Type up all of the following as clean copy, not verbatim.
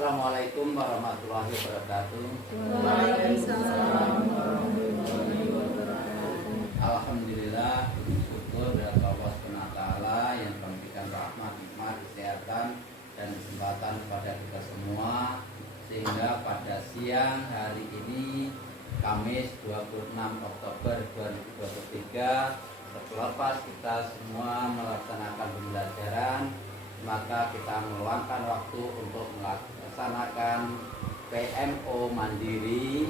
Assalamualaikum warahmatullahi wabarakatuh. Waalaikumsalam warahmatullahi wabarakatuh. Alhamdulillah, puji syukur kepada Allah SWT yang memberikan rahmat, hikmah, kesehatan dan kesempatan kepada kita semua, sehingga pada siang hari ini Kamis 26 Oktober 2023, selepas kita semua melaksanakan pembelajaran, maka kita meluangkan waktu untuk melaksanakan PMO mandiri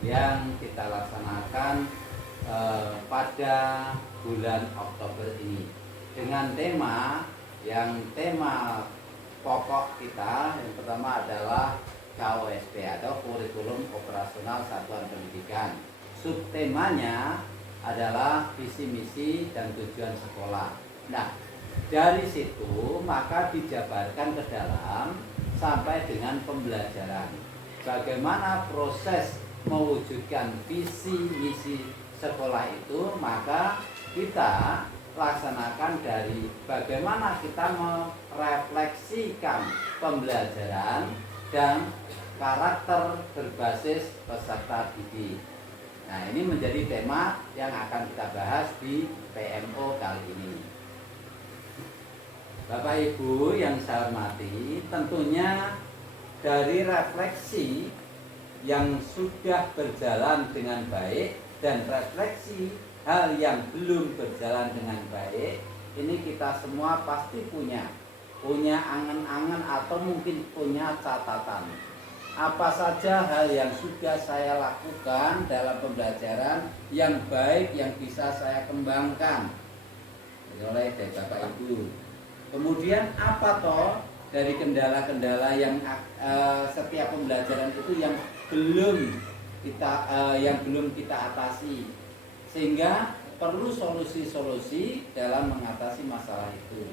yang kita laksanakan pada bulan Oktober ini dengan tema pokok kita yang pertama adalah KOSP atau Kurikulum Operasional Satuan Pendidikan. Subtemanya adalah visi misi dan tujuan sekolah. Nah, dari situ maka dijabarkan ke dalam sampai dengan pembelajaran. Bagaimana proses mewujudkan visi misi sekolah itu, maka kita laksanakan dari bagaimana kita merefleksikan pembelajaran dan karakter berbasis peserta didik. Nah, ini menjadi tema yang akan kita bahas di PMO kali ini. Bapak Ibu yang saya hormati, tentunya dari refleksi yang sudah berjalan dengan baik dan refleksi hal yang belum berjalan dengan baik, ini kita semua pasti punya angan-angan atau mungkin punya catatan. Apa saja hal yang sudah saya lakukan dalam pembelajaran yang baik yang bisa saya kembangkan oleh Bapak Ibu. Kemudian apa toh dari kendala-kendala yang setiap pembelajaran itu yang belum kita atasi, sehingga perlu solusi-solusi dalam mengatasi masalah itu.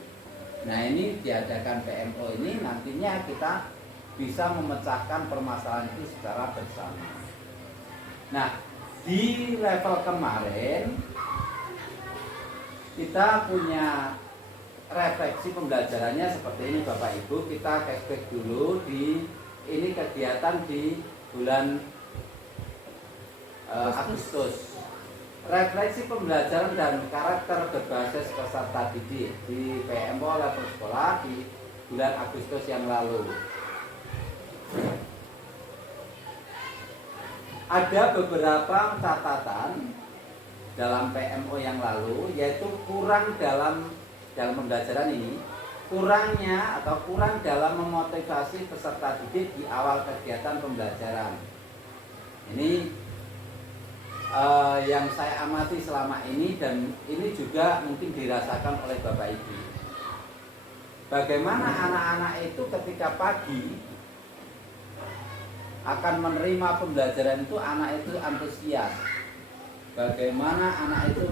Nah, ini diadakan PMO ini nantinya kita bisa memecahkan permasalahan itu secara bersama. Nah, di level kemarin kita punya refleksi pembelajarannya seperti ini Bapak Ibu. Kita flashback dulu ini kegiatan di bulan Agustus. Refleksi pembelajaran dan karakter berbasis peserta didik di PMO level sekolah di bulan Agustus yang lalu. Ada beberapa catatan dalam PMO yang lalu, yaitu kurang dalam pembelajaran ini, kurang dalam memotivasi peserta didik di awal kegiatan pembelajaran. Ini yang saya amati selama ini, dan ini juga mungkin dirasakan oleh Bapak Ibu. Bagaimana anak-anak itu ketika pagi akan menerima pembelajaran itu, anak itu antusias. Bagaimana anak itu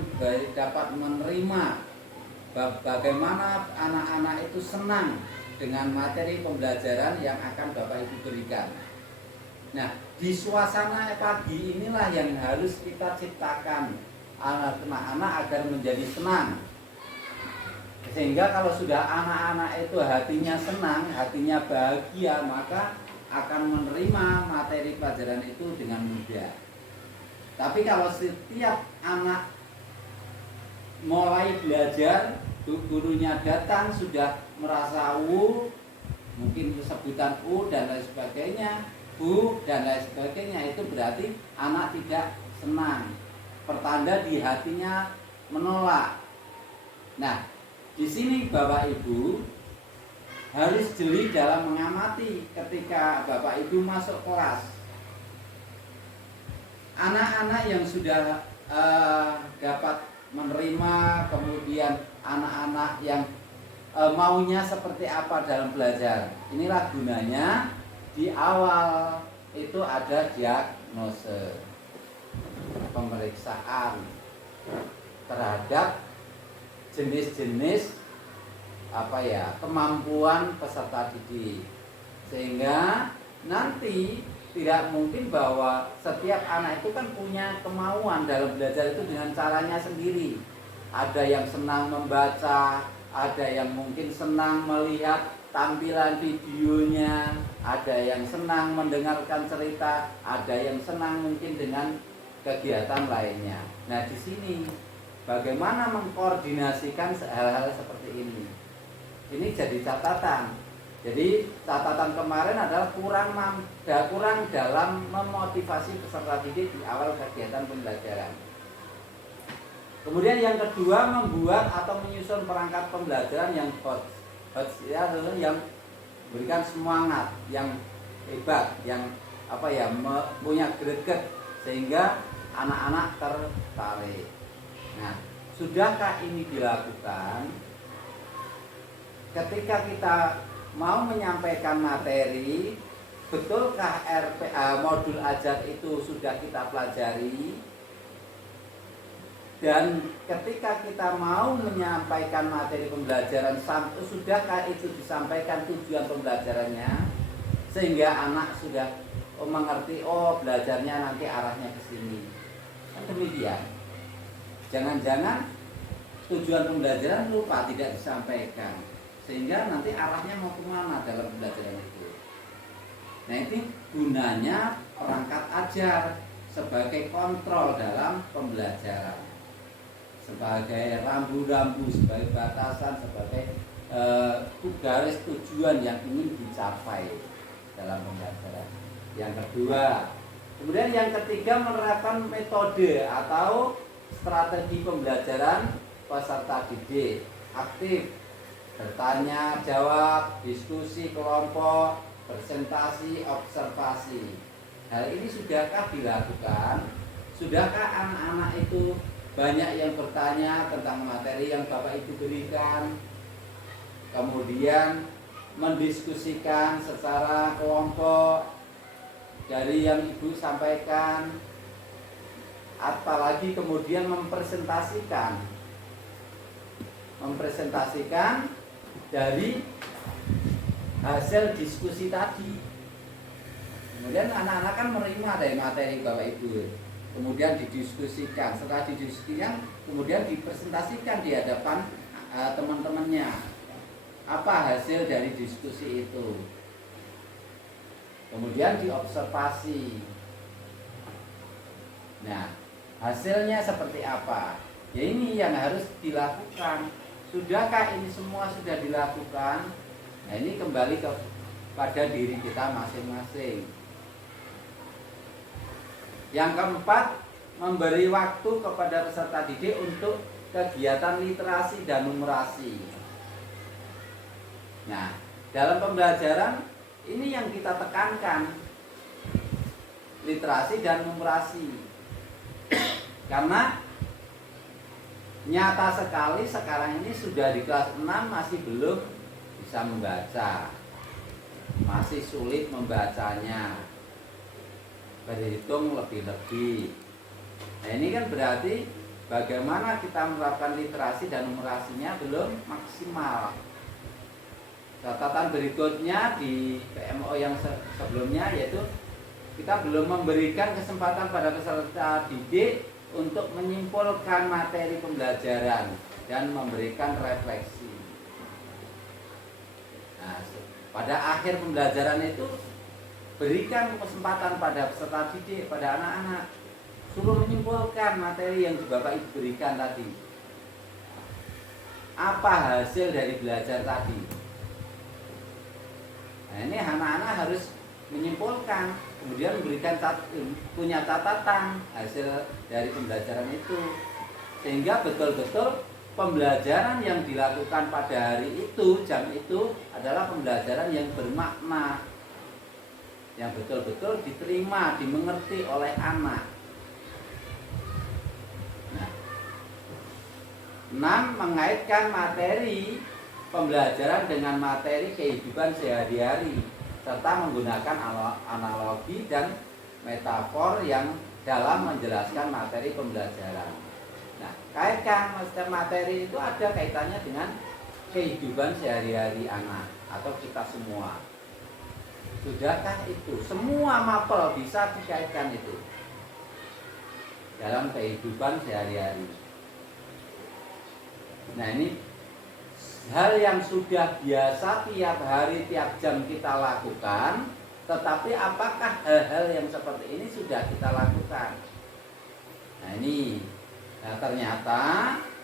dapat menerima, bagaimana anak-anak itu senang dengan materi pembelajaran yang akan Bapak Ibu berikan. Nah, di suasana pagi inilah yang harus kita ciptakan anak-anak agar menjadi senang. Sehingga kalau sudah anak-anak itu hatinya senang, hatinya bahagia, maka akan menerima materi pelajaran itu dengan mudah. Tapi kalau setiap anak mulai belajar, gurunya datang sudah merasa mungkin sebutan dan lain sebagainya, dan lain sebagainya, itu berarti anak tidak senang, pertanda di hatinya menolak. Nah, di sini Bapak Ibu harus jeli dalam mengamati ketika Bapak Ibu masuk kelas. Anak-anak yang sudah dapat menerima, kemudian anak-anak yang maunya seperti apa dalam belajar. Inilah gunanya di awal itu ada diagnose, pemeriksaan terhadap jenis-jenis kemampuan peserta didik, sehingga nanti tidak mungkin bahwa setiap anak itu kan punya kemauan dalam belajar itu dengan caranya sendiri. Ada yang senang membaca, ada yang mungkin senang melihat tampilan videonya, ada yang senang mendengarkan cerita, ada yang senang mungkin dengan kegiatan lainnya. Nah, di sini bagaimana mengkoordinasikan hal-hal seperti ini? Ini jadi catatan. Jadi catatan kemarin adalah kurang dalam memotivasi peserta didik di awal kegiatan pembelajaran. Kemudian yang kedua, membuat atau menyusun perangkat pembelajaran yang yang memberikan semangat, yang hebat, yang punya greget sehingga anak-anak tertarik. Nah, sudahkah ini dilakukan? Ketika kita mau menyampaikan materi, betulkah modul ajar itu sudah kita pelajari? Dan ketika kita mau menyampaikan materi pembelajaran, sudahkah itu disampaikan tujuan pembelajarannya? Sehingga anak sudah mengerti, belajarnya nanti arahnya ke sini. Kan demikian. Jangan-jangan tujuan pembelajaran lupa tidak disampaikan, sehingga nanti arahnya mau kemana dalam pembelajaran itu. Nah, ini gunanya perangkat ajar sebagai kontrol dalam pembelajaran, sebagai rambu-rambu, sebagai batasan, sebagai garis tujuan yang ingin dicapai dalam pembelajaran. Yang kedua, kemudian yang ketiga, menerapkan metode atau strategi pembelajaran peserta didik aktif, bertanya, jawab, diskusi kelompok, presentasi, observasi. Hal ini sudahkah dilakukan? Sudahkah anak-anak itu banyak yang bertanya tentang materi yang Bapak Ibu berikan, kemudian mendiskusikan secara kelompok dari yang Ibu sampaikan, apalagi kemudian mempresentasikan dari hasil diskusi tadi. Kemudian anak-anak kan menerima dari materi Bapak Ibu, kemudian didiskusikan. Setelah didiskusikan, kemudian dipresentasikan di hadapan teman-temannya. Apa hasil dari diskusi itu? Kemudian diobservasi. Nah, hasilnya seperti apa? Ya, ini yang harus dilakukan. Sudahkah ini semua sudah dilakukan? Nah, ini kembali kepada diri kita masing-masing. Yang keempat, memberi waktu kepada peserta didik untuk kegiatan literasi dan numerasi. Nah, dalam pembelajaran ini yang kita tekankan, literasi dan numerasi. Karena nyata sekali sekarang ini sudah di kelas 6 masih belum bisa membaca, masih sulit membacanya, berhitung lebih-lebih. Nah, ini kan berarti bagaimana kita menerapkan literasi dan numerasinya belum maksimal. Catatan berikutnya di PMO yang sebelumnya, yaitu kita belum memberikan kesempatan pada peserta didik untuk menyimpulkan materi pembelajaran dan memberikan refleksi. Nah, pada akhir pembelajaran itu berikan kesempatan pada peserta didik, pada anak-anak, suruh menyimpulkan materi yang Bapak Ibu berikan tadi. Apa hasil dari belajar tadi? Nah, ini anak-anak harus menyimpulkan, kemudian memberikan punya catatan hasil dari pembelajaran itu, sehingga betul-betul pembelajaran yang dilakukan pada hari itu, jam itu adalah pembelajaran yang bermakna, yang betul-betul diterima, dimengerti oleh anak. Nah, 6. Mengaitkan materi pembelajaran dengan materi kehidupan sehari-hari, serta menggunakan analogi dan metafor yang dalam menjelaskan materi pembelajaran. Nah, kaitkan materi itu ada kaitannya dengan kehidupan sehari-hari anak atau kita semua. Sudahkah itu? Semua mapel bisa dikaitkan itu dalam kehidupan sehari-hari. Nah, ini hal yang sudah biasa tiap hari, tiap jam kita lakukan, tetapi apakah hal-hal yang seperti ini sudah kita lakukan? Nah ini, nah ternyata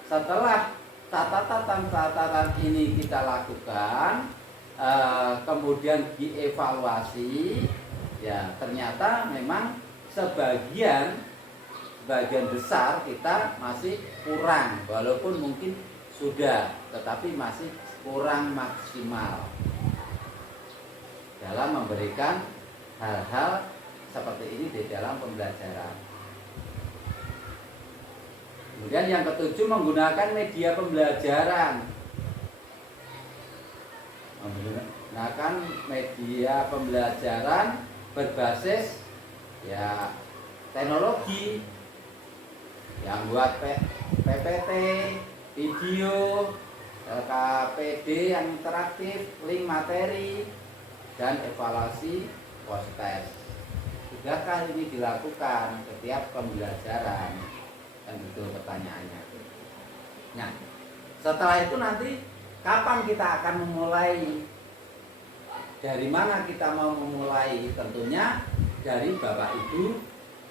setelah catatan-catatan ini kita lakukan, kemudian dievaluasi, ya ternyata memang sebagian besar kita masih kurang, walaupun mungkin sudah, tetapi masih kurang maksimal dalam memberikan hal-hal seperti ini di dalam pembelajaran. Kemudian yang ketujuh, menggunakan media pembelajaran. Menggunakan media pembelajaran berbasis ya teknologi, yang buat PPT, video, KPD yang interaktif, link materi, dan evaluasi post test. Sudahkah ini dilakukan setiap pembelajaran? Kan itu pertanyaannya. Nah, setelah itu nanti kapan kita akan memulai? Dari mana kita mau memulai? Tentunya dari Bapak Ibu,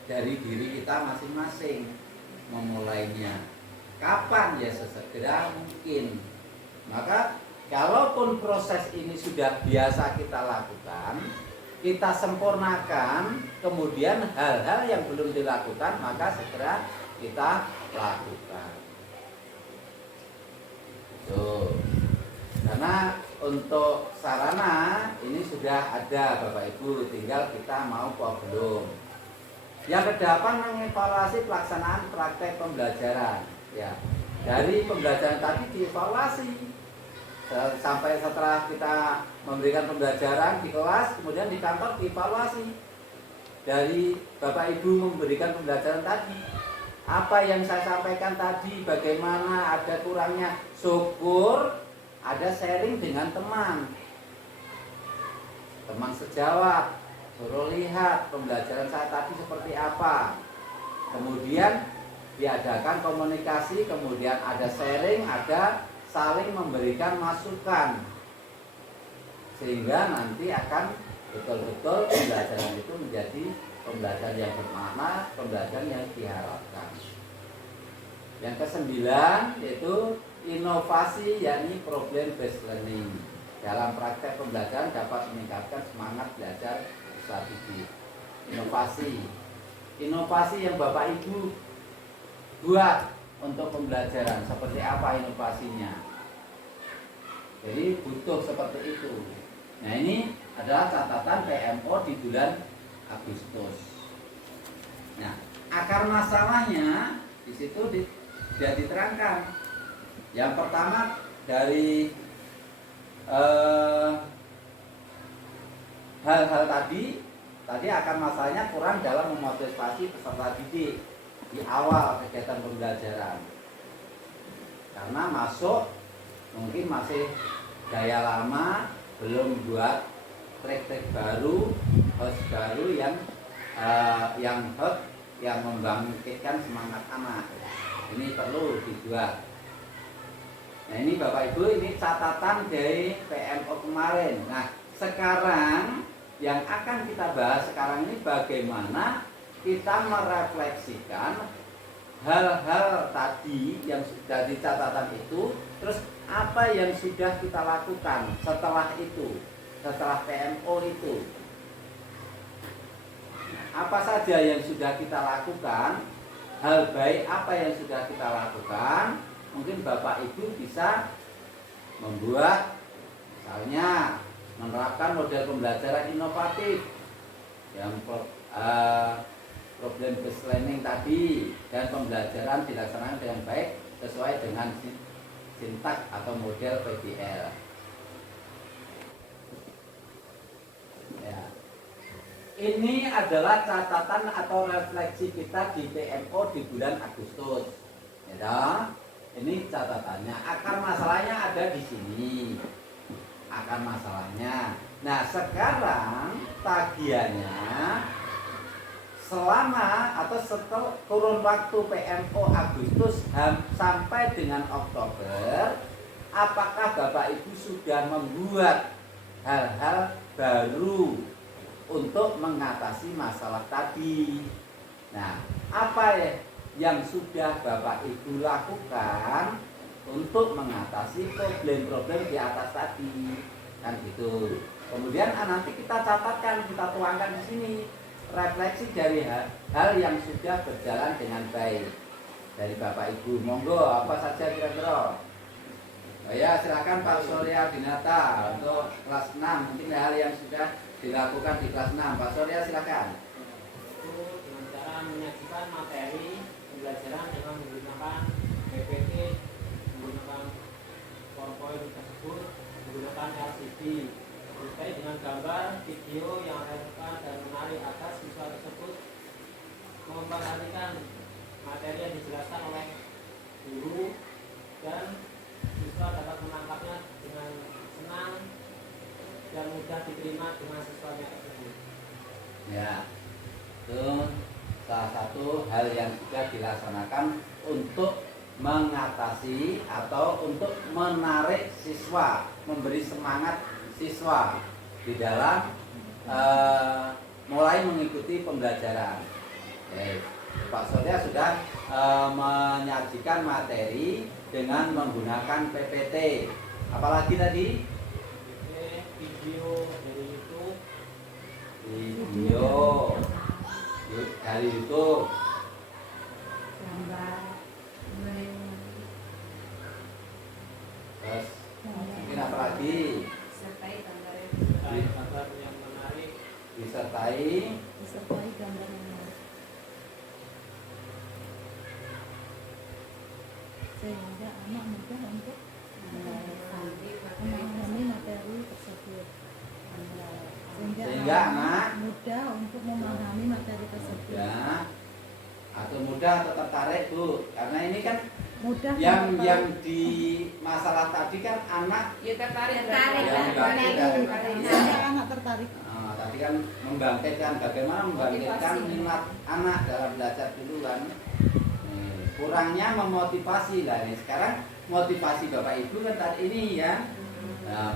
dari diri kita masing-masing memulainya. Kapan? Ya sesegera mungkin. Maka kalaupun proses ini sudah biasa kita lakukan, kita sempurnakan, kemudian hal-hal yang belum dilakukan maka segera kita lakukan. Tuh. Karena untuk sarana ini sudah ada Bapak Ibu, tinggal kita mau apa belum. Yang kedelapan, mengevaluasi pelaksanaan praktek pembelajaran. Ya, dari pembelajaran tadi dievaluasi sampai setelah kita memberikan pembelajaran di kelas, kemudian di kantor dievaluasi dari Bapak Ibu memberikan pembelajaran tadi. Apa yang saya sampaikan tadi, bagaimana, ada kurangnya, syukur ada sharing dengan teman sejawat, suruh lihat pembelajaran saya tadi seperti apa, kemudian diadakan komunikasi, kemudian ada sharing, ada saling memberikan masukan, sehingga nanti akan betul-betul pembelajaran itu menjadi pembelajaran yang bermakna, pembelajaran yang diharapkan. Yang kesembilan yaitu inovasi, yakni problem based learning. Dalam praktek pembelajaran dapat meningkatkan semangat belajar siswa didik. Inovasi yang Bapak Ibu buat untuk pembelajaran, seperti apa inovasinya? Jadi butuh seperti itu. Nah ini adalah catatan PMO di bulan Agustus. Nah, akar masalahnya di situ sudah diterangkan. Yang pertama dari hal-hal tadi akar masalahnya kurang dalam memotivasi peserta didik di awal kegiatan pembelajaran. Karena masuk mungkin masih gaya lama, belum buat trik-trik baru, host baru yang membangkitkan semangat anak. Ini perlu dibuat. Nah ini Bapak Ibu, ini catatan dari PMO kemarin. Nah sekarang yang akan kita bahas sekarang ini bagaimana kita merefleksikan hal-hal tadi yang sudah di catatan itu, terus apa yang sudah kita lakukan setelah itu, setelah PMO itu. Apa saja yang sudah kita lakukan, hal baik apa yang sudah kita lakukan. Mungkin Bapak Ibu bisa membuat, misalnya menerapkan model pembelajaran inovatif yang problem based learning tadi, dan pembelajaran dilaksanakan dengan baik sesuai dengan sintak atau model PBL. Ya. Ini adalah catatan atau refleksi kita di PMO di bulan Agustus. Ya, ini catatannya. Akar masalahnya ada di sini. Akar masalahnya. Nah, sekarang tagihannya selama atau setelah kurun waktu PMO Agustus sampai dengan Oktober, apakah Bapak Ibu sudah membuat hal-hal baru untuk mengatasi masalah tadi? Nah, apa ya yang sudah Bapak Ibu lakukan untuk mengatasi problem-problem di atas tadi? Kan gitu. Kemudian nanti kita catatkan, kita tuangkan di sini refleksi dari hal yang sudah berjalan dengan baik dari Bapak Ibu. Monggo, apa saja kira-kira? Oh ya, silakan Pak Surya Dinata untuk kelas 6. Mungkin hal yang sudah dilakukan di kelas 6. Pak Surya silakan. Itu dengan cara menyajikan materi pembelajaran dengan menggunakan PPT, menggunakan PowerPoint tersebut, menggunakan LCD, terkait dengan gambar, video yang relevan dan menarik agar siswa tersebut memperhatikan materi yang dijelaskan oleh guru dan siswa dapat menangkapnya dengan senang dan mudah diterima dengan siswanya tersebut. Ya, itu salah satu hal yang sudah dilaksanakan untuk mengatasi atau untuk menarik siswa, memberi semangat siswa di dalam mulai mengikuti pembelajaran. Pak Surya sudah menyajikan materi dengan menggunakan PPT. Apalagi tadi? Video dari YouTube. Video dari YouTube. Gambar. Terus mungkin apa lagi? Disertai gambar. Gambar yang menarik. Disertai Gambar yang menarik. Sehingga anak mudah untuk memahami materi tersebut. Sehingga anak mudah untuk memahami materi tersebut. ya atau mudah atau tertarik Bu, karena ini kan Mudah yang di masalah tadi kan anak tertarik. Anak tertarik. tadi kan membangkitkan, bagaimana membangkitkan minat anak dalam belajar dulu kan. Kurangnya memotivasi lah ini. Sekarang motivasi Bapak Ibu kan tadi ini ya. Nah,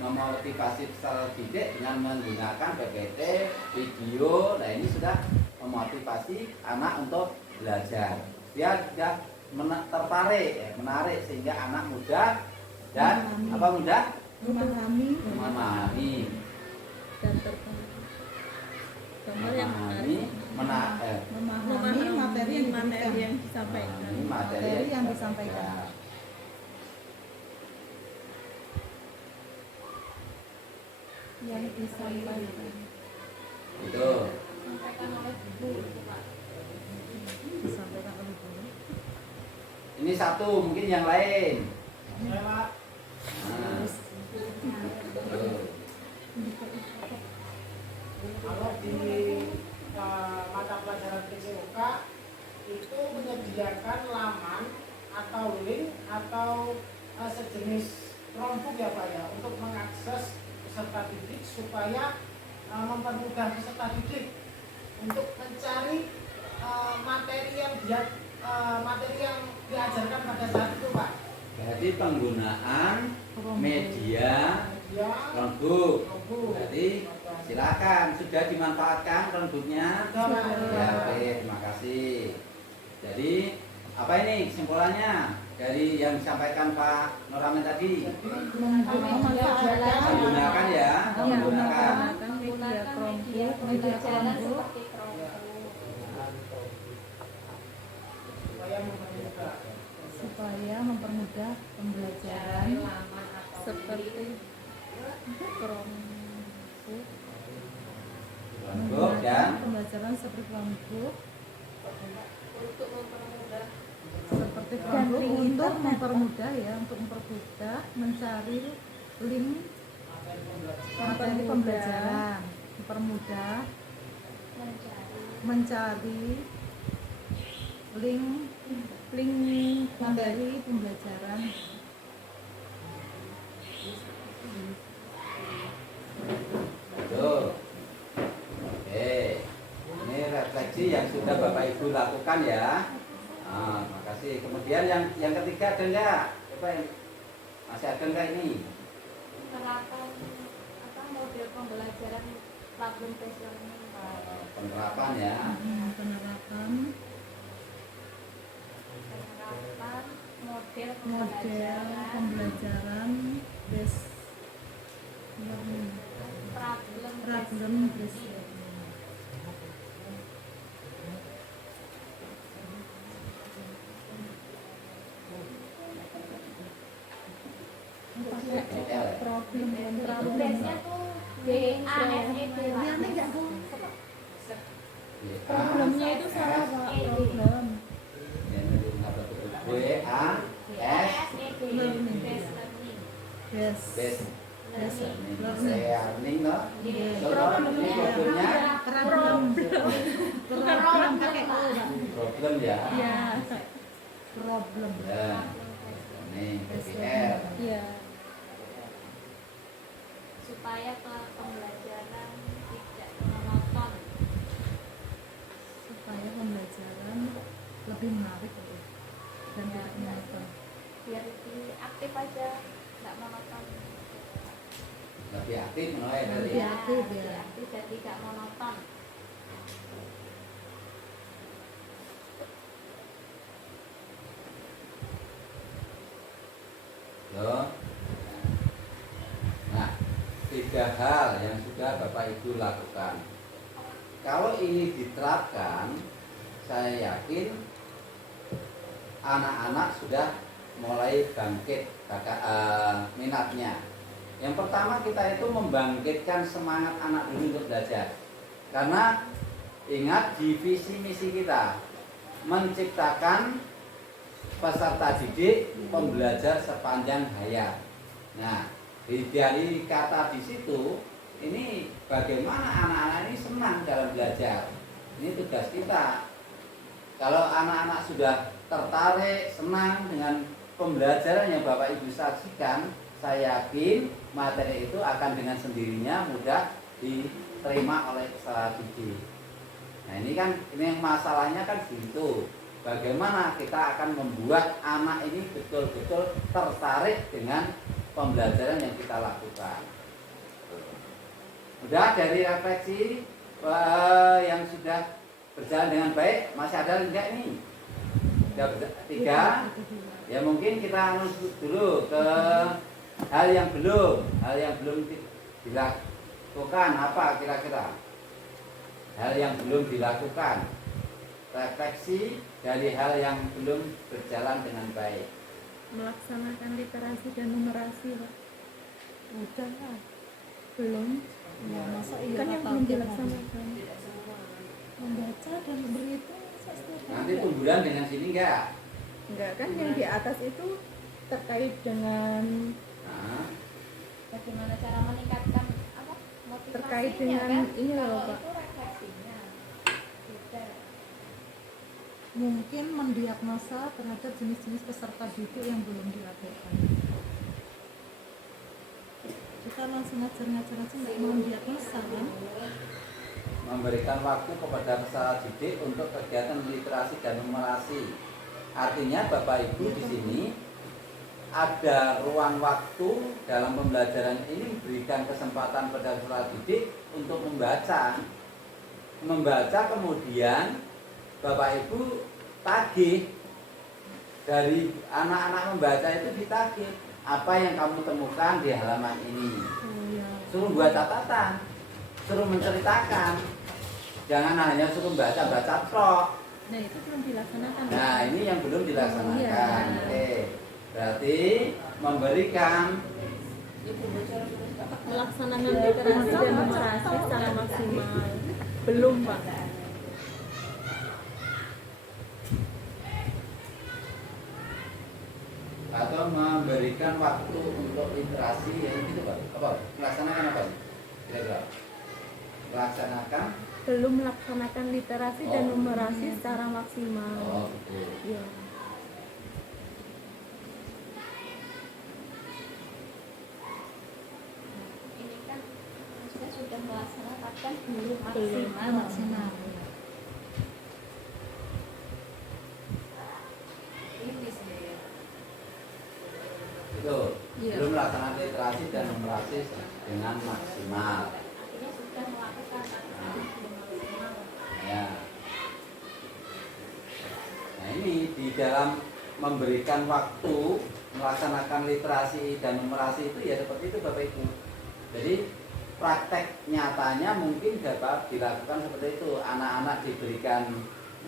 memotivasi secara didik dengan menggunakan PPT, video. Nah, ini sudah memotivasi anak untuk belajar. Dia sudah tertarik, menarik sehingga anak mudah dan apa mudah? Memahami Dan tertarik. Memahami materi yang disampaikan. Materi yang disampaikan. Ya. Yang disampaikan. Itu. Disampaikan oleh guru. Ini satu, mungkin yang lain. Saya Pak. Nah. Kalau di mata pelajaran PCOK itu menyediakan laman atau link atau sejenis Chromebook ya Pak ya, untuk mengakses peserta didik supaya mempermudah peserta didik untuk mencari materi yang diajarkan pada saat itu Pak. Jadi penggunaan media Chromebook. Jadi silakan, sudah dimanfaatkan Chromebooknya? Ya, oke, terima kasih. Jadi apa ini kesimpulannya dari yang disampaikan Pak Noramen tadi? Menggunakan ya, menggunakan. Media Chromebook. Supaya mempermudah pembelajaran seperti Chromebook Dan pembelajaran seperti Chromebook Untuk mempermudah seperti Chromebook untuk mempermudah ya, untuk mempermudah mencari link materi pembelajaran, mempermudah mencari link materi pembelajaran. Betul. Oke. Ini refleksi yang sudah Bapak Ibu lakukan ya. Terima kasih. Kemudian yang ketiga ada enggak? Apa yang Masih ada nggak ini? Penerapan apa model pembelajaran problem based learning, Pak. Penerapan ya. Penerapan Model model pembelajaran based learning, problem problem based learning. Pakai problem dan problem. base-nya tuh BASED. Ya, ini enggak Bu. Ya, Problemnya itu salah Pak. Problem. W A S Learning. Based learning. Yes. base Learning. learning toh. Yes. So, ini problemnya Problem. Problem pakai O Pak. problem ya. Ya. Problem. Ya. Ini PPL. Iya. Supaya pembelajaran tidak monoton. Supaya pembelajaran lebih menarik gitu. Dan tidak monoton. Biar lebih aktif aja, nggak monoton. Lebih aktif mulai dari Lebih aktif, lebih ya. aktif jadi nggak monoton. loh. Nah, 3 hal yang sudah Bapak Ibu lakukan. Kalau ini diterapkan, saya yakin anak-anak sudah mulai bangkit minatnya. Yang pertama kita itu membangkitkan semangat anak dulu untuk belajar. Karena ingat di visi misi kita menciptakan peserta didik pembelajar sepanjang hayat. Nah, dari kata di situ ini bagaimana anak-anak ini senang dalam belajar. Ini tugas kita. Kalau anak-anak sudah tertarik, senang dengan pembelajaran yang Bapak Ibu saksikan, saya yakin materi itu akan dengan sendirinya mudah diterima oleh peserta didik. Nah ini kan ini masalahnya kan gitu. Bagaimana kita akan membuat anak ini betul-betul tertarik dengan pembelajaran yang kita lakukan. Udah dari refleksi yang sudah berjalan dengan baik, masih ada enggak ini? Sudah 3. Ya mungkin kita dulu ke hal yang belum dilakukan apa kira-kira? Hal yang belum dilakukan. Refleksi dari hal yang belum berjalan dengan baik. Melaksanakan literasi dan numerasi Pak. Udah lah. Belum. Ya, masa iya kan yang belum dilaksanakan. Membaca dan berhitung masa setiap hari. Nanti tumbuhan dengan sini enggak? Enggak kan yang di atas itu terkait dengan Nah, Bagaimana cara meningkatkan apa motivasinya terkait dengan kan? ini loh, Kalau Pak. itu refleksinya beda. mungkin mendiagnosa terhadap jenis-jenis peserta didik yang belum dilakukan. Kita langsung ngajar-ngajar aja nggak mau mendiagnosa kan? memberikan waktu kepada peserta didik untuk kegiatan literasi dan numerasi. Artinya Bapak Ibu di sini ada ruang waktu dalam pembelajaran ini memberikan kesempatan pada peserta didik untuk membaca kemudian Bapak Ibu tagih dari anak-anak membaca itu ditagih apa yang kamu temukan di halaman ini. Suruh buat catatan, suruh menceritakan, jangan hanya suruh baca tok. Nah itu belum dilaksanakan. Nah ini yang belum dilaksanakan. Iya. Oke, berarti memberikan Melaksanakan literasi dan numerasi secara maksimal belum Pak. atau memberikan waktu untuk literasi yang gitu Pak. Apa? Melaksanakan apa? Kira-kira melaksanakan Belum melaksanakan literasi dan Oh. numerasi secara maksimal. oh betul. Iya. Ini kan maksudnya sudah melaksanakan belum Belum maksimal. maksimal. Ini sih. Itu. Iya. dan numerasi dengan maksimal. Artinya sudah melakukan maksimal. Ya. Nah ini di dalam memberikan waktu melaksanakan literasi dan numerasi itu ya seperti itu Bapak Ibu. Jadi praktek nyatanya mungkin dapat dilakukan seperti itu. Anak-anak diberikan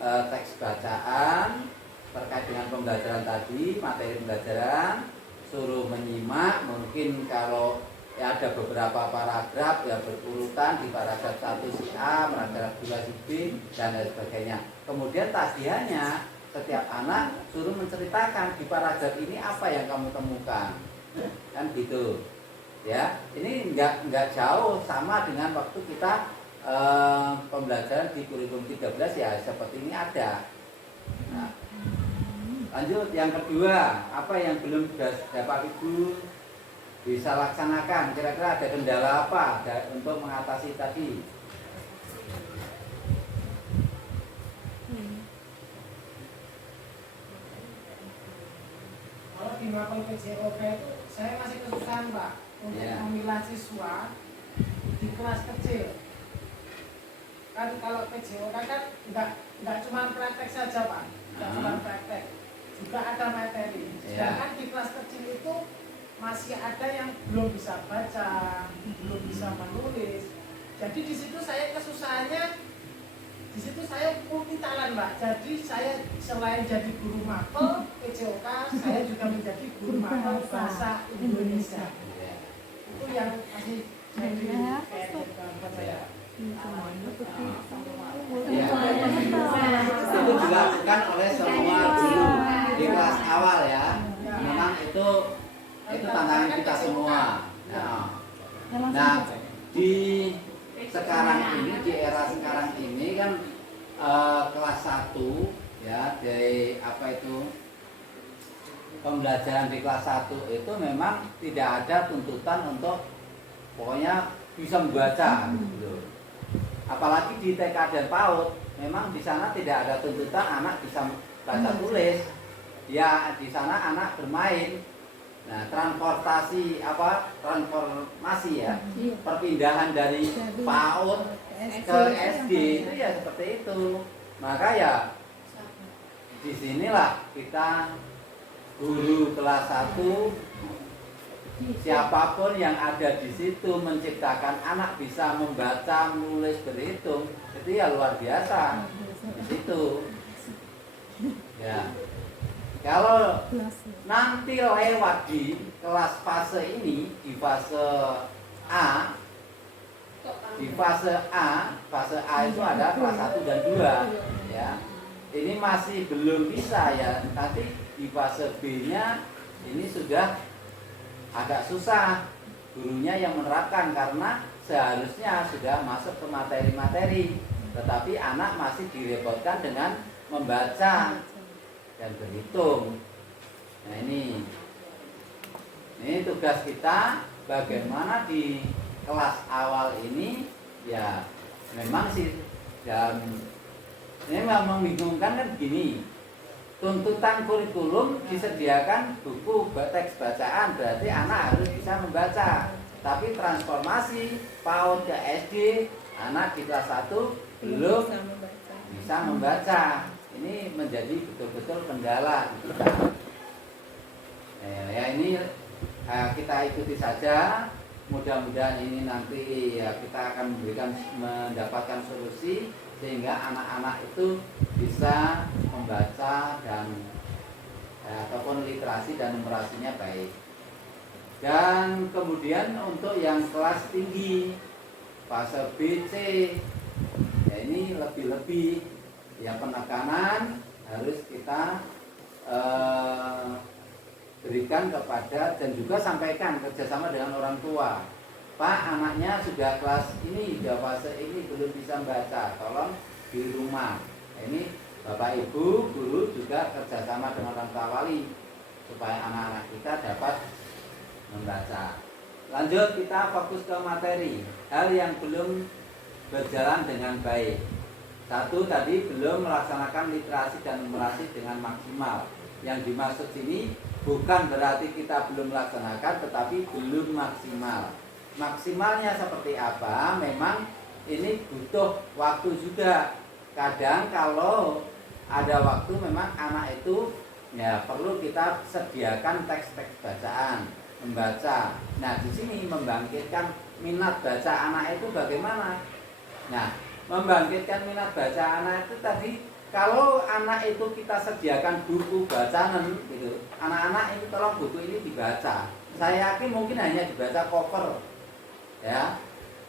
teks bacaan terkait dengan pembelajaran tadi, materi pembelajaran, suruh menyimak. Mungkin kalau ya ada beberapa paragraf ya berurutan, di paragraf 1 si A, paragraf 2 si B dan lain sebagainya. Kemudian tagihannya setiap anak suruh menceritakan di paragraf ini apa yang kamu temukan, kan gitu ya. Ini nggak jauh sama dengan waktu kita pembelajaran di kurikulum 13 ya seperti ini ada. Nah, lanjut yang kedua, apa yang belum dapat Ibu bisa laksanakan? Kira-kira ada kendala apa untuk mengatasi tadi? Kalau di mapel PJOK itu saya masih kesusahan Pak untuk memilah siswa di kelas kecil. Kan kalau PJOK kan nggak cuma praktek saja Pak, nggak cuma praktek, juga ada materi. Sedangkan di kelas kecil itu masih ada yang belum bisa baca, belum bisa menulis. Jadi di situ saya kesusahannya, di situ saya multi talent Mbak. Jadi saya selain jadi guru mapel PJOK, saya juga menjadi guru mapel bahasa Indonesia. Itu yang masih jadi PR buat saya. Itu dilakukan oleh semua guru di kelas awal ya. Memang itu tantangan kita semua. Nah, di sekarang ini, di era sekarang ini kan kelas 1 ya, dari apa itu pembelajaran di kelas 1 itu memang tidak ada tuntutan untuk pokoknya bisa membaca gitu. Apalagi di TK dan PAUD memang di sana tidak ada tuntutan anak bisa baca tulis. Ya di sana anak bermain. Nah, transformasi ya, perpindahan dari PAUD ke SD itu ya seperti itu. Maka ya disinilah kita guru kelas 1, siapapun yang ada di situ menciptakan anak bisa membaca, menulis, berhitung, itu ya luar biasa di situ. Ya. Kalau nanti lewat di kelas fase ini, di fase A, fase A itu ada kelas 1 dan 2 ya. Ini masih belum bisa ya. Nanti di fase B-nya ini sudah agak susah gurunya yang menerapkan karena seharusnya sudah masuk ke materi-materi, tetapi anak masih direpotkan dengan membaca dan berhitung. Nah ini tugas kita bagaimana di kelas awal ini ya memang sih dan ini memang membingungkan kan gini. Tuntutan kurikulum disediakan buku teks bacaan, berarti anak harus bisa membaca. Tapi transformasi PAUD ke SD, anak di kelas 1 belum bisa membaca. Ini menjadi betul-betul kendala kita. Ya ini kita ikuti saja. Mudah-mudahan ini nanti ya kita akan mendapatkan solusi sehingga anak-anak itu bisa membaca dan ataupun literasi dan numerasinya baik. Dan kemudian untuk yang kelas tinggi fase B, C, ya ini lebih-lebih ya penekanan harus kita berikan kepada dan juga sampaikan kerjasama dengan orang tua. Pak, anaknya sudah kelas ini, sudah fase ini belum bisa membaca, tolong di rumah. Ini Bapak Ibu, guru juga kerjasama dengan orang tua wali supaya anak-anak kita dapat membaca. Lanjut kita fokus ke materi. Hal yang belum berjalan dengan baik. 1 tadi belum melaksanakan literasi dan numerasi dengan maksimal. Yang dimaksud sini bukan berarti kita belum melaksanakan, tetapi belum maksimal. Maksimalnya seperti apa? Memang ini butuh waktu juga. Kadang kalau ada waktu memang anak itu ya perlu kita sediakan teks-teks bacaan, membaca. Nah, di sini membangkitkan minat baca anak itu bagaimana? Nah, membangkitkan minat baca anak itu tadi, kalau anak itu kita sediakan buku bacaan gitu, anak-anak itu tolong buku ini dibaca. Saya yakin mungkin hanya dibaca cover, ya.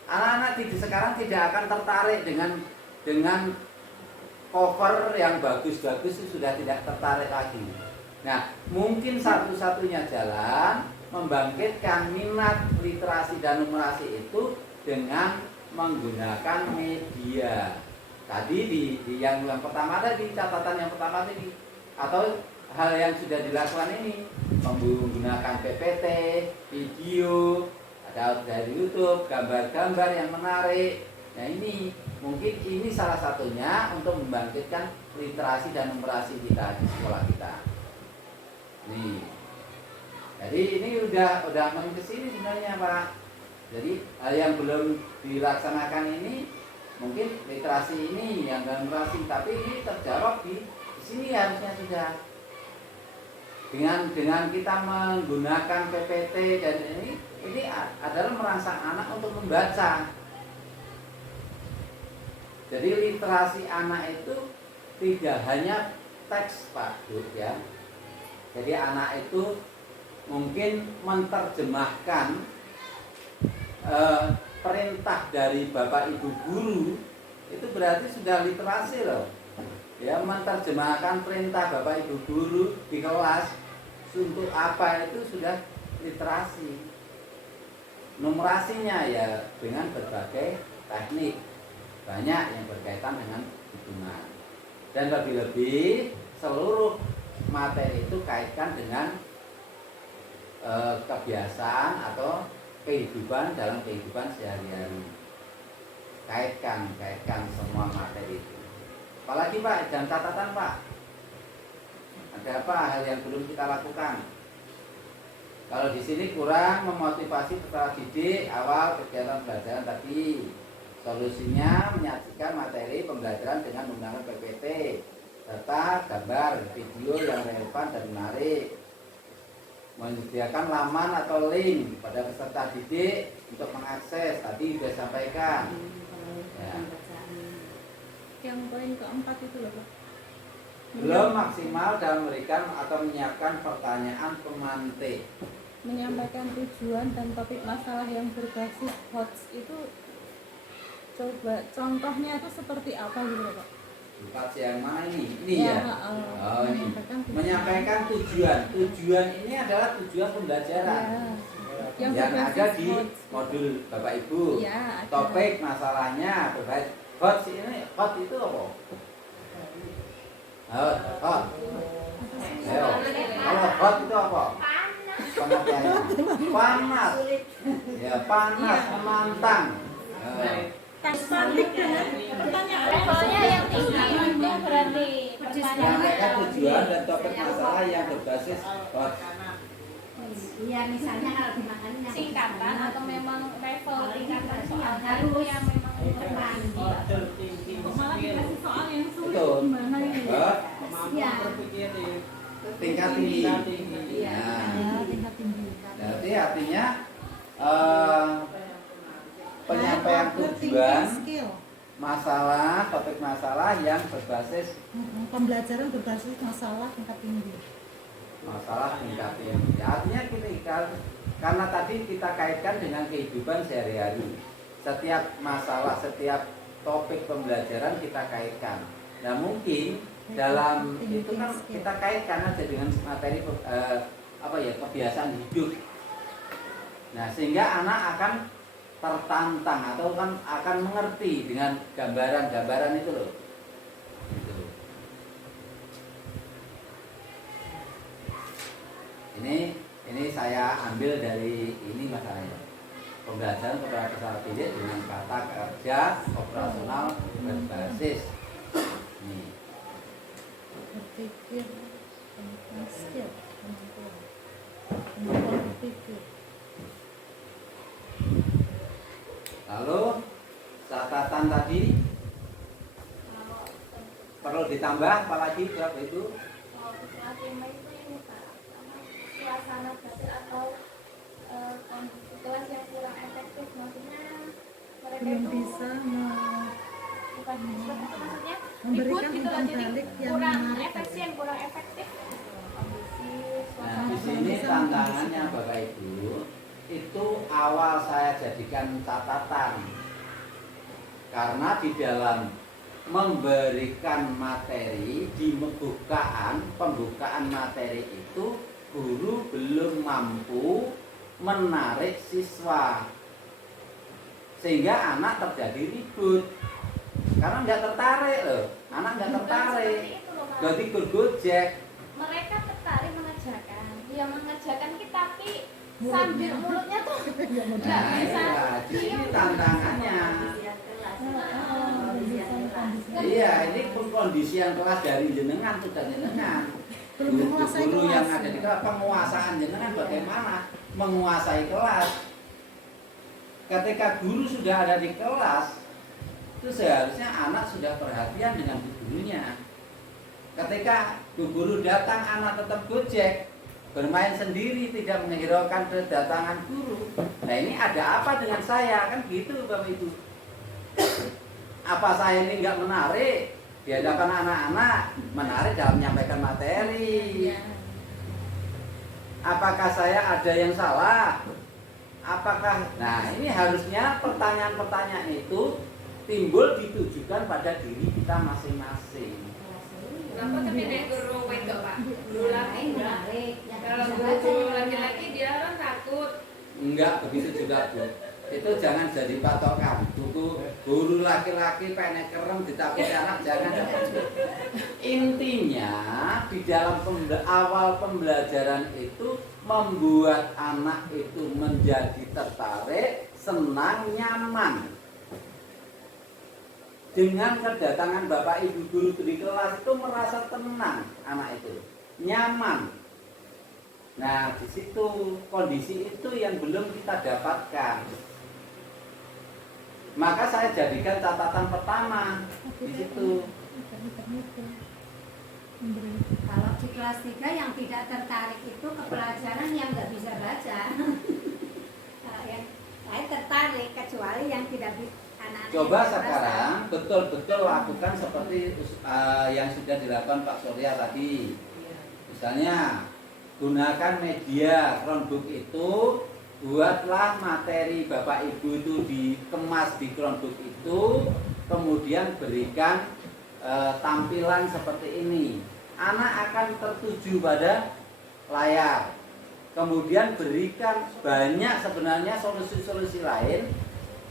Anak-anak sekarang tidak akan tertarik dengan cover yang bagus-bagus, itu sudah tidak tertarik lagi. Nah, mungkin satu-satunya jalan membangkitkan minat literasi dan numerasi itu dengan menggunakan media. Tadi di yang pertama tadi, catatan yang pertama tadi, atau hal yang sudah dilakukan ini, menggunakan PPT, video, ada dari YouTube, gambar-gambar yang menarik. Nah, ini mungkin ini salah satunya untuk membangkitkan literasi dan numerasi kita di sekolah kita. Nih. Jadi ini udah main kesini sebenarnya, Pak. Jadi hal yang belum dilaksanakan ini mungkin literasi ini yang numerasi, tapi ini terjawab di sini harusnya sudah. Dengan kita menggunakan PPT dan ini adalah merangsang anak untuk membaca. Jadi literasi anak itu tidak hanya teks, Pak, Bu, ya. Jadi anak itu mungkin menerjemahkan perintah dari Bapak Ibu guru, itu berarti sudah literasi loh. Ya, menerjemahkan perintah Bapak Ibu guru di kelas untuk apa itu sudah literasi. Numerasinya ya dengan berbagai teknik, banyak yang berkaitan dengan hitungan. Dan lebih-lebih seluruh materi itu kaitkan dengan kebiasaan atau kehidupan dalam kehidupan sehari-hari. Kaitkan semua materi itu. Apalagi, Pak, dan catatan, Pak. Ada apa hal yang belum kita lakukan? Kalau di sini kurang memotivasi peserta didik awal kegiatan pembelajaran tadi. Solusinya menyajikan materi pembelajaran dengan menggunakan PPT serta gambar, video yang relevan dan menarik. Menyediakan laman atau link pada peserta didik untuk mengakses, tadi sudah sampaikan. Ya. Yang poin keempat itu loh, Pak. Belum maksimal dalam memberikan atau menyiapkan pertanyaan pemantik. Menyampaikan tujuan dan topik masalah yang berbasis HOTS itu, coba contohnya itu seperti apa gitu loh, Pak? Bukan yang mana ini? Ini ya? Oh, ini. Menyampaikan tujuan. Tujuan ini adalah tujuan pembelajaran. Ya. Yang ada di modul Bapak Ibu. Ya, topik masalahnya berbasis HOTS ini. HOTS itu apa? HOTS. Ayo. Kalau HOTS itu apa? Pengertiannya panas. Ya, panas, menantang. Balik dengan pertanyaan Levelnya yang tinggi itu berarti Menyampaikan tujuan dan topik masalah yang berbasis HOTS. Iya, misalnya kalau dimakannya singkatan atau memang level tingkatan soalnya itu yang memang order tinggi malah dikasih soal yang sulit Betul. gimana ini? kemampuan berpikir Tingkat tinggi. tinggi. Nah, Tingkat tinggi. berarti artinya penyampaian tujuan masalah, topik masalah yang berbasis Pembelajaran berbasis masalah tingkat tinggi. masalah tingkat tinggi. Artinya karena tadi kita kaitkan dengan kehidupan sehari-hari. Setiap masalah, setiap topik pembelajaran kita kaitkan. Nah, mungkin dalam itu kan kita kaitkan aja dengan materi kebiasaan hidup. Nah, sehingga anak akan tertantang atau akan mengerti dengan gambaran-gambaran itu loh. Gitu. Ini saya ambil dari ini masalahnya. Pembelajaran kepada peserta didik dengan kata kerja operasional berbasis. Nih. Berpikir skill, kemampuan berpikir. Lalu catatan tadi perlu ditambah apalagi berapa itu? Tema itu ini Pak, sama suasana belajar atau kondisi kelas yang kurang efektif, maksudnya mereka Belum itu bisa bukan maksudnya memberikan gitu loh, umpan jadi balik yang kurang menarik. efisien, kurang efektif kondisi Nah, suasana. di sini tantangannya Bapak Ibu, itu awal saya jadikan catatan. Karena di dalam memberikan materi di pembukaan materi itu guru belum mampu menarik siswa, sehingga anak terjadi ribut karena nggak tertarik loh, anak nggak tertarik, berarti gojek. Mereka tertarik mengerjakan, ya mengerjakan kita tapi sambil mulutnya tuh nggak Nah, bisa. iya, di sini tantangannya. Iya, ini pengkondisian kelas dari jenengan sudah jenengan. Belum menguasai Guru yang kelas. ada di kelas, penguasaan jenengan bagaimana menguasai kelas. Ketika guru sudah ada di kelas, itu seharusnya anak sudah perhatian dengan gurunya. Ketika guru datang, anak tetap gojek, bermain sendiri, tidak menghiraukan kedatangan guru. Nah, ini ada apa dengan saya? Kan gitu Bapak Ibu. Apa saya ini nggak menarik di hadapan anak-anak, menarik dalam menyampaikan materi? Apakah saya ada yang salah? Apakah, nah ini harusnya pertanyaan-pertanyaan itu timbul ditujukan pada diri kita masing-masing. Kenapa tapi naik guru wedok Pak? Guru laki menarik. kalau guru laki-laki dia kan takut. Enggak begitu juga Bu. Itu jangan jadi patokan. Guru laki-laki penek kerem ditakuti anak, jangan. Intinya di dalam awal pembelajaran itu membuat anak itu menjadi tertarik, senang, nyaman. Dengan kedatangan Bapak Ibu guru di kelas itu merasa tenang anak itu, nyaman. Nah, di situ kondisi itu yang belum kita dapatkan. Maka saya jadikan catatan pertama di situ. Kalau di kelas 3 yang tidak tertarik itu ke pelajaran yang nggak bisa baca. Yang saya tertarik kecuali yang tidak bisa. Coba sekarang betul-betul lakukan seperti yang sudah dilakukan Pak Surya tadi. Misalnya gunakan media Chromebook itu, buatlah materi Bapak Ibu itu dikemas di Chromebook itu, kemudian berikan tampilan seperti ini. Anak akan tertuju pada layar. Kemudian berikan banyak sebenarnya solusi-solusi lain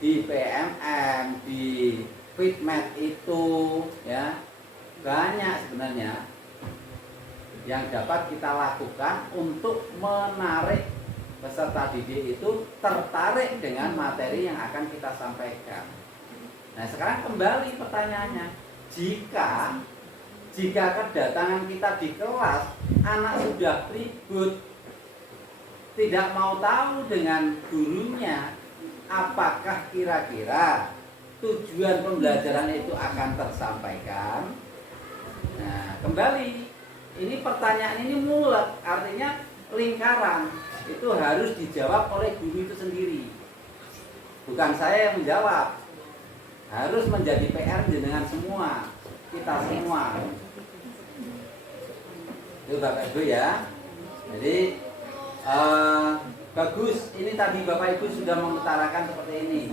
di PMM, di Fitmat itu, ya banyak sebenarnya yang dapat kita lakukan untuk menarik peserta didik itu tertarik dengan materi yang akan kita sampaikan. Nah, sekarang kembali pertanyaannya, jika kedatangan kita di kelas anak sudah ribut, tidak mau tahu dengan gurunya, apakah kira-kira tujuan pembelajaran itu akan tersampaikan? Nah, kembali, ini pertanyaan ini mulet, artinya lingkaran. Itu harus dijawab oleh guru itu sendiri, bukan saya yang menjawab. Harus menjadi PR dengan semua, kita semua. Itu Bapak Ibu ya. Jadi bagus, ini tadi Bapak Ibu sudah mengutarakan seperti ini.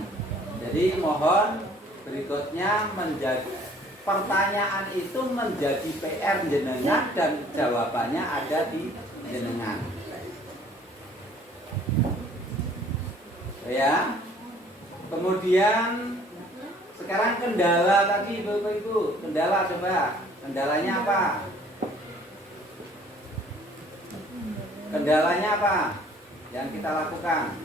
Jadi mohon berikutnya menjadi pertanyaan itu menjadi PR jenengan dan jawabannya ada di jenengan. Ya. Kemudian sekarang kendala tadi Bapak Ibu, kendala coba. Kendalanya apa? Kendalanya apa yang kita lakukan?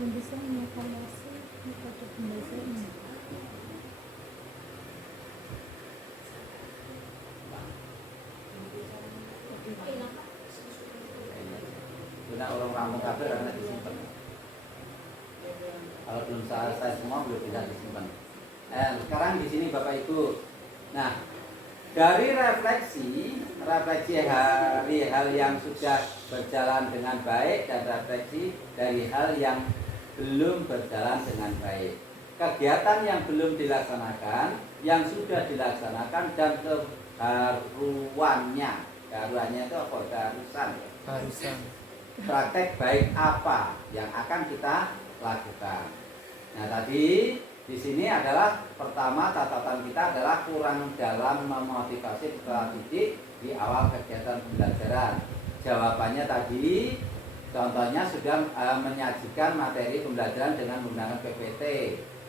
belum bisa mengevaluasi metode pembelajaran. Guna orang kampung kabel karena disimpan. Kalau belum selesai semua belum bisa disimpan. Sekarang di sini Bapak Ibu. Nah, dari refleksi dari hal yang sudah berjalan dengan baik dan refleksi dari hal yang belum berjalan dengan baik. Kegiatan yang belum dilaksanakan, yang sudah dilaksanakan dan keharuannya. Keharuannya itu apa? Keharusan. Praktek baik apa yang akan kita lakukan. Nah, tadi di sini adalah pertama catatan kita adalah kurang dalam memotivasi peserta didik di awal kegiatan pembelajaran. Jawabannya tadi contohnya sudah menyajikan materi pembelajaran dengan menggunakan PPT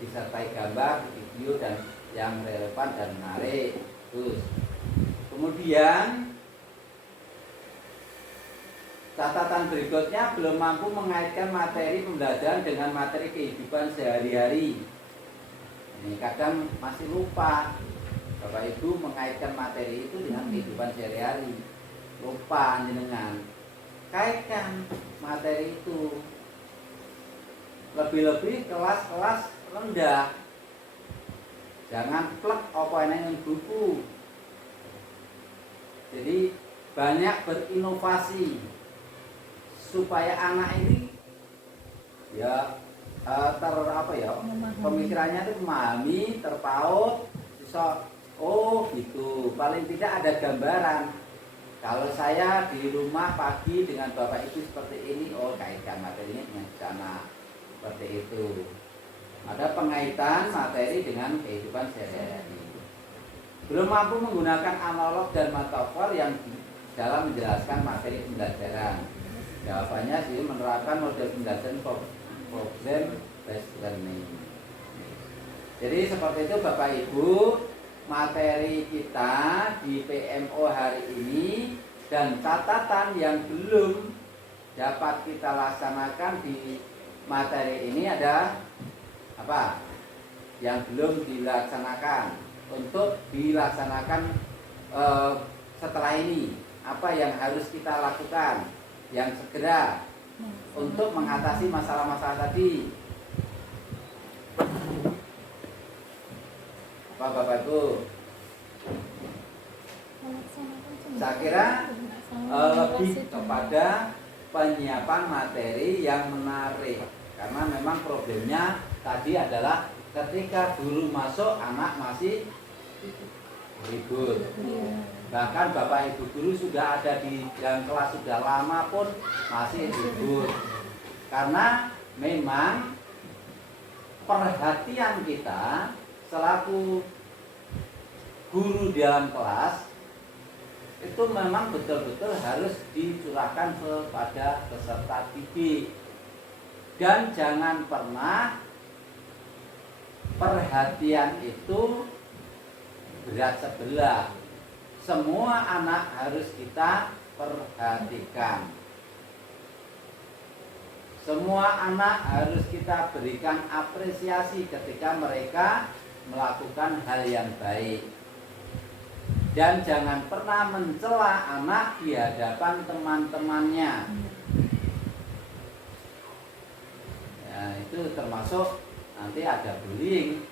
disertai gambar, video dan yang relevan dan menarik. Terus kemudian catatan berikutnya belum mampu mengaitkan materi pembelajaran dengan materi kehidupan sehari-hari. Ini kadang masih lupa Bapak Ibu mengaitkan materi itu dengan kehidupan sehari-hari. Lupa jenengan. Kaitkan materi itu. Lebih-lebih kelas-kelas rendah. Jangan plek apa yang buku. Jadi banyak berinovasi supaya anak ini ya pemikirannya itu memahami, terpaut, bisa gitu. Paling tidak ada gambaran. Kalau saya di rumah pagi dengan Bapak Ibu seperti ini, kaitkan materinya dengan sana seperti itu. Ada pengaitan materi dengan kehidupan sehari-hari. Belum mampu menggunakan analog dan metafor yang dalam menjelaskan materi pembelajaran. Jawabannya sih menerapkan model pembelajaran problem based learning. Jadi seperti itu Bapak Ibu, materi kita di PMO hari ini dan catatan yang belum dapat kita laksanakan di materi ini ada apa? Yang belum dilaksanakan. Untuk dilaksanakan setelah ini, apa yang harus kita lakukan yang segera untuk mengatasi masalah-masalah tadi. Apa Bapak Ibu? Saya kira lebih kepada penyiapan materi yang menarik. Karena memang problemnya tadi adalah ketika guru masuk anak masih ribut. Bahkan Bapak Ibu guru sudah ada di dalam kelas sudah lama pun masih ribut. Karena memang perhatian kita selaku guru di dalam kelas itu memang betul-betul harus dicurahkan kepada peserta didik. Dan jangan pernah perhatian itu berat sebelah. Semua anak harus kita perhatikan. Semua anak harus kita berikan apresiasi ketika mereka melakukan hal yang baik. Dan jangan pernah mencela anak di hadapan teman-temannya. Ya, itu termasuk nanti ada bullying.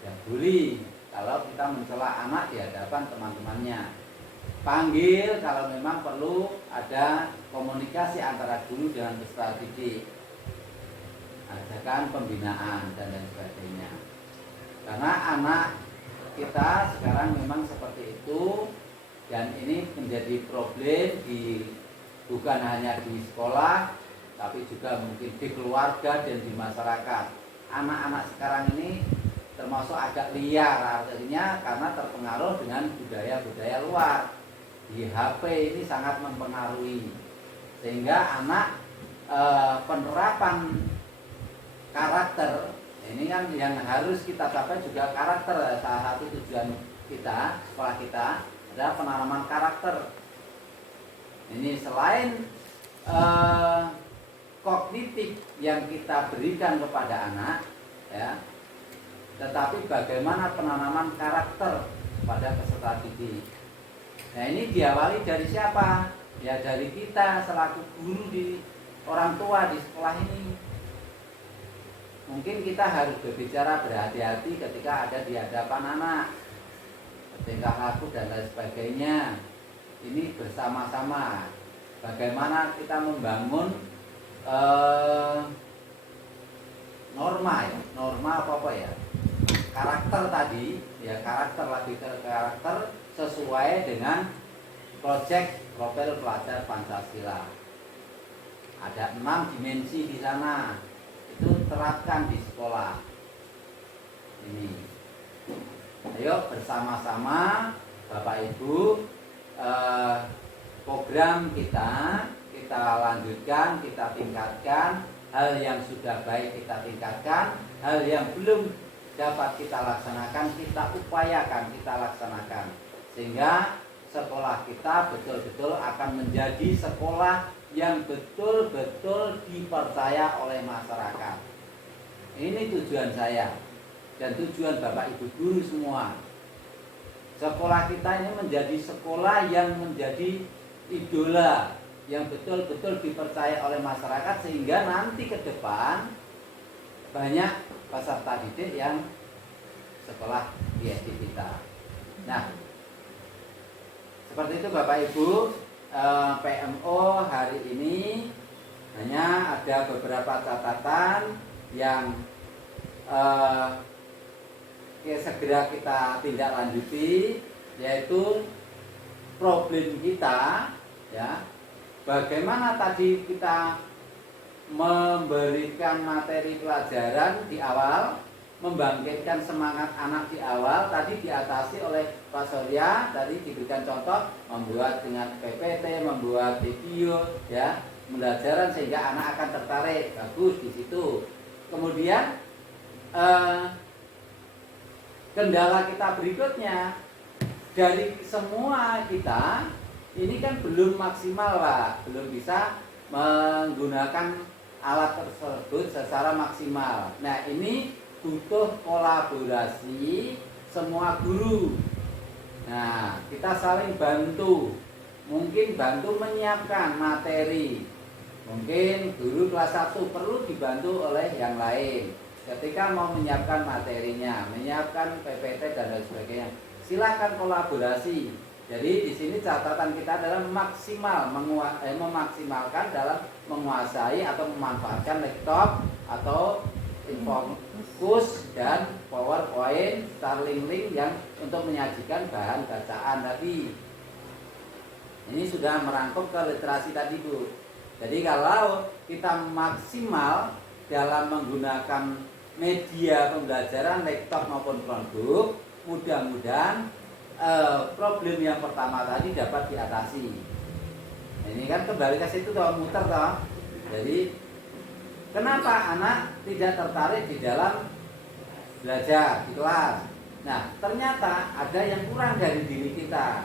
Ya, bullying. Kalau kita mencela anak di hadapan teman-temannya, panggil kalau memang perlu ada komunikasi antara guru dengan peserta didik, adakan pembinaan dan lain sebagainya. Karena anak kita sekarang memang seperti itu dan ini menjadi problem bukan hanya di sekolah, tapi juga mungkin di keluarga dan di masyarakat. Anak-anak sekarang ini termasuk agak liar, artinya karena terpengaruh dengan budaya-budaya luar. Di HP ini sangat mempengaruhi, sehingga anak penerapan karakter ini kan yang harus kita capai juga karakter. Salah satu tujuan kita, sekolah kita adalah penanaman karakter. Ini selain kognitif yang kita berikan kepada anak, ya, tetapi bagaimana penanaman karakter pada peserta didik. Nah, ini diawali dari siapa? Ya dari kita selaku guru di orang tua di sekolah ini. Mungkin kita harus berbicara berhati-hati ketika ada di hadapan anak, tingkah laku dan lain sebagainya. Ini bersama-sama bagaimana kita membangun norma apa ya, karakter tadi, ya karakter lagi ke karakter sesuai dengan proyek profil pelajar Pancasila. Ada 6 dimensi di sana, itu terapkan di sekolah. Ini, ayo bersama-sama Bapak Ibu, program kita lanjutkan, kita tingkatkan. Hal yang sudah baik kita tingkatkan, hal yang belum dapat kita laksanakan, kita upayakan, kita laksanakan, sehingga sekolah kita betul-betul akan menjadi sekolah yang betul-betul dipercaya oleh masyarakat. Ini tujuan saya dan tujuan Bapak Ibu guru semua. Sekolah kita ini menjadi sekolah yang menjadi idola, yang betul-betul dipercaya oleh masyarakat, sehingga nanti ke depan banyak peserta didik yang sekolah di SD kita. Nah, seperti itu Bapak Ibu, PMO hari ini hanya ada beberapa catatan yang segera kita tindak lanjuti, yaitu problem kita, ya, bagaimana tadi kita memberikan materi pelajaran di awal, membangkitkan semangat anak di awal, tadi diatasi oleh Pak Surya, tadi diberikan contoh membuat dengan PPT, membuat video, ya, pembelajaran sehingga anak akan tertarik, bagus di situ. Kemudian kendala kita berikutnya, dari semua kita ini kan belum maksimal Pak, belum bisa menggunakan alat tersebut secara maksimal. Nah, ini butuh kolaborasi semua guru. Nah, kita saling bantu. Mungkin bantu menyiapkan materi. Mungkin guru kelas 1 perlu dibantu oleh yang lain ketika mau menyiapkan materinya, menyiapkan PPT dan lain sebagainya. Silakan kolaborasi. Jadi di sini catatan kita adalah memaksimalkan dalam menguasai atau memanfaatkan laptop atau Infocus dan PowerPoint, Starlink yang untuk menyajikan bahan bacaan tadi. Ini sudah merangkum ke literasi tadi Bu. Jadi kalau kita maksimal dalam menggunakan media pembelajaran laptop maupun Chromebook, mudah-mudahan problem yang pertama tadi dapat diatasi. Ini kan kembali ke situ toh, muter toh. Jadi kenapa anak tidak tertarik di dalam belajar di kelas? Nah, ternyata ada yang kurang dari diri kita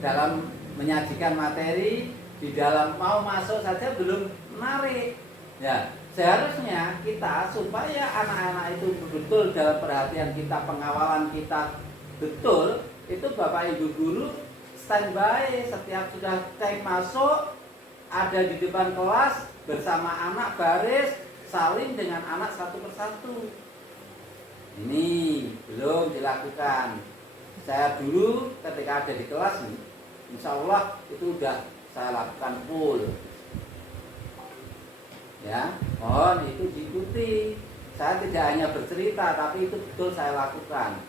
dalam menyajikan materi, di dalam mau masuk saja belum menarik. Ya, seharusnya kita supaya anak-anak itu betul dalam perhatian kita, pengawalan kita betul, itu Bapak Ibu guru standby setiap sudah time masuk, ada di depan kelas bersama anak baris, saling dengan anak satu persatu. Ini belum dilakukan. Saya dulu ketika ada di kelas, insya Allah itu udah saya lakukan full. Ya, mohon itu diikuti. Saya tidak hanya bercerita, tapi itu betul saya lakukan.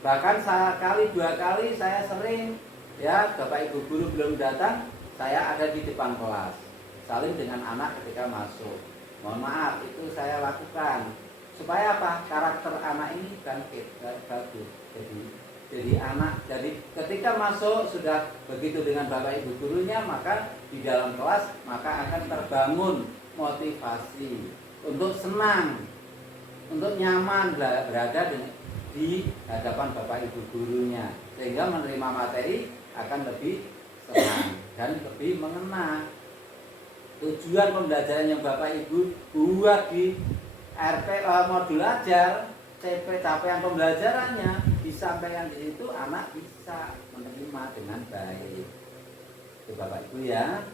Bahkan sekali 2 kali saya sering, ya, Bapak Ibu guru belum datang, saya ada di depan kelas, saling dengan anak ketika masuk. Mohon maaf, itu saya lakukan supaya apa? Karakter anak ini bangkit, bagus. Jadi anak, jadi ketika masuk sudah begitu dengan Bapak Ibu gurunya, maka di dalam kelas maka akan terbangun motivasi untuk senang, untuk nyaman berada di hadapan Bapak Ibu gurunya, sehingga menerima materi akan lebih senang dan lebih mengena. Tujuan pembelajaran yang Bapak Ibu buat di RP modul ajar, CP capaian pembelajarannya disampaikan di situ, anak bisa menerima dengan baik. Itu Bapak Ibu ya.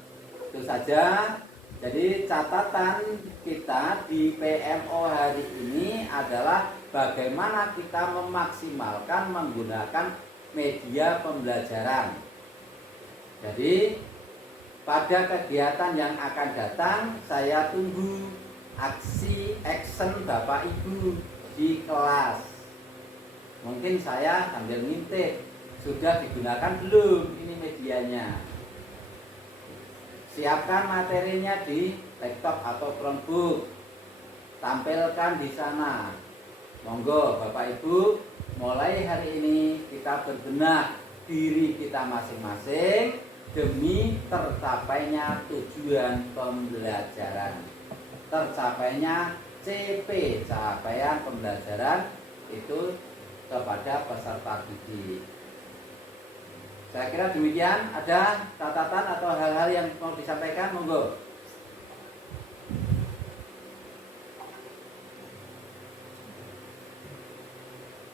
Itu saja. Jadi catatan kita di PMO hari ini adalah bagaimana kita memaksimalkan menggunakan media pembelajaran. Jadi pada kegiatan yang akan datang, saya tunggu action Bapak Ibu di kelas. Mungkin saya sambil ngintip, sudah digunakan belum ini medianya. Siapkan materinya di laptop atau Chromebook, tampilkan di sana. Monggo Bapak Ibu, mulai hari ini kita berbenah diri kita masing-masing demi tercapainya tujuan pembelajaran, tercapainya CP, capaian pembelajaran itu kepada peserta didik. Saya kira demikian. Ada catatan atau hal-hal yang mau disampaikan, monggo.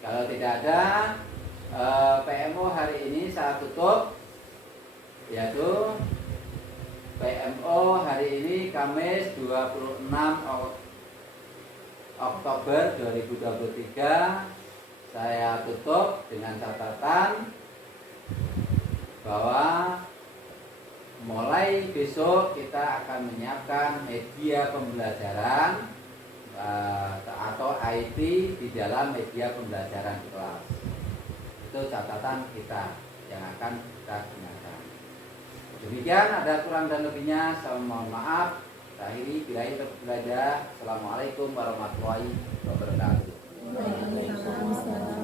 Kalau tidak ada, PMO hari ini saya tutup, yaitu PMO hari ini Kamis 26 Oktober 2023 saya tutup dengan catatan bahwa mulai besok kita akan menyiapkan media pembelajaran atau IT di dalam media pembelajaran kelas. Itu catatan kita yang akan kita gunakan. Demikian, ada kurang dan lebihnya saya mohon maaf. Akhiri bilahi taufiq. Assalamualaikum warahmatullahi wabarakatuh. Waalaikumsalam.